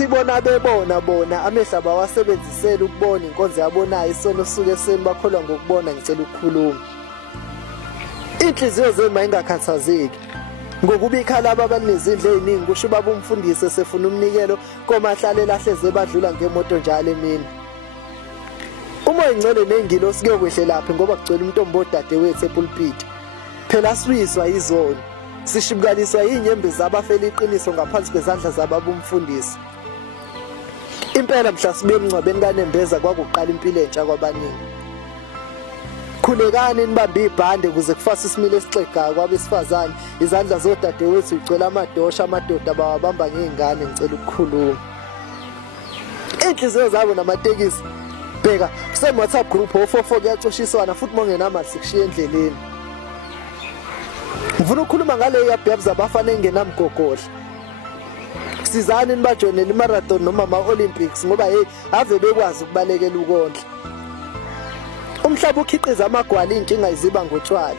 Sibona bebona bona amehla bawasebenzisela ukubona inkonzo yabonayo isono suke eseni bakholwa ngokubona ngicela ukukhuluma. Inhliziyo zenu mayingakhathazeki ngokubikha laba abanezindle eziningi kusho baba umfundisi esefuna umnikelo komahlale lahleze badlula ngemoto njalo emini. Umoya ingcwele nengilosi kuyokwehlela ngoba kugcwele umuntu ombodadewethu epulpit. Phela siwiswa izona. Sishibukaliswa inyembezi zabafela iqiniso ngaphansi kwezandla zababa umfundisi. Impela mhla sibe emncwabeni kaNembeza kwakuqala impilo entsha kwabaningi. Khulekani nibambe ibhande ukuze kufase isimilo esixegayo kwabesifazane izandla zodadewethu igcwele amadosha amadoda bawabamba ngezingane ngicela ukukhuluma. Inhliziyo zabo namatekisi bheka kuse WhatsApp group ofofo kuyacoshiswana futhi mongenamali sikushiya endleleni. Ngifuna ukukhuluma ngale yabhebs abafana engenamgogodla. Sizani nibajoinele imarathon noma ama-Olympics ngoba hey ave bekwazi ukubalekela ukondla. Umhlaba ukhiqiza amagwala inkinga iziba ngotshwala.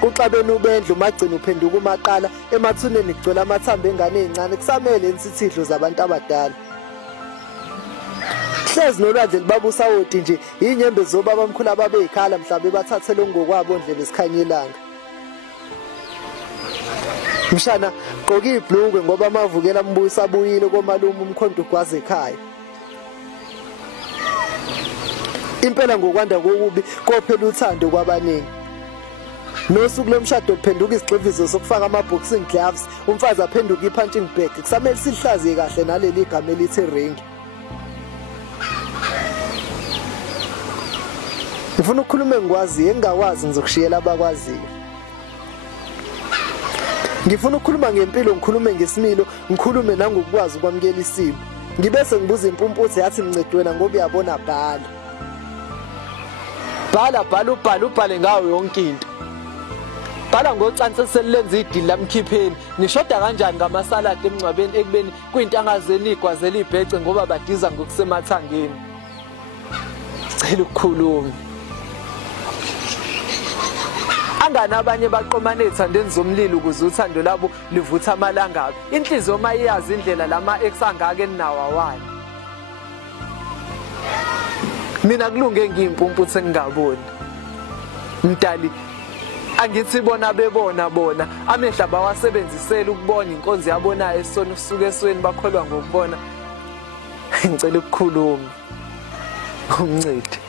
Kuxabene ubendlu magcina uphenduka umaqala emathuneni kugcwele amathambo engane ezincane kusamele insithidlo zabantu abadala. Hlezi nolwandle libabusa wodi nje inyembe zobaba omkhulu ababeyikhala mhlawumbe bathathele ngokwabo ondlebe esikhanyelanga. Mshana gqoka ibhlukwe ngoba amavukela ambuyisa abuyile komalume umkhonto ugwaze ekhaya. Impela ngokwanda kokubi kophela uthando kwabaningi. Nosuku lomshado kuphenduka isigxivizo sokufaka ama-boxing gloves umfazi aphenduka i-punching bag kusamele sihlaziye kahle naleli igama elithi ring. Ngifuna ukukhuluma engikwaziyo engingakwazi ngizokushiyela abakwaziyo. Ngifuna ukukhuluma ngempilo ngikhulume ngesimilo ngikhulume nangokwazi ukwamukela isimo. Ngibese ngibuza impumputhe yathi ngincede wena ngoba uyabona bhala ubhale ngawo yonke into. Bhala ngocansi selilenza idili lamkhipheni nishoda kanjani ngamasaladi emncwabeni ekubeni kuyintangazeni igwazela ibhece ngoba badiza ngokusemathangeni. Cela ukukhuluma. Angani abanye baqomana ezithandeni zomlilo ukuze uthando labo livutha amalangabi. Inhliziyo mayiyazi indlela lama ex angake enawawani. Mina kulunge ngiyimpumputhe ngingaboni. Mdali angithi bona bebona bona amehla bawasebenzisela ukubona inkonzo yabonayo esona usuke esweni bakholwa ngokubona. Ngicela ukukhuluma. Ungincede.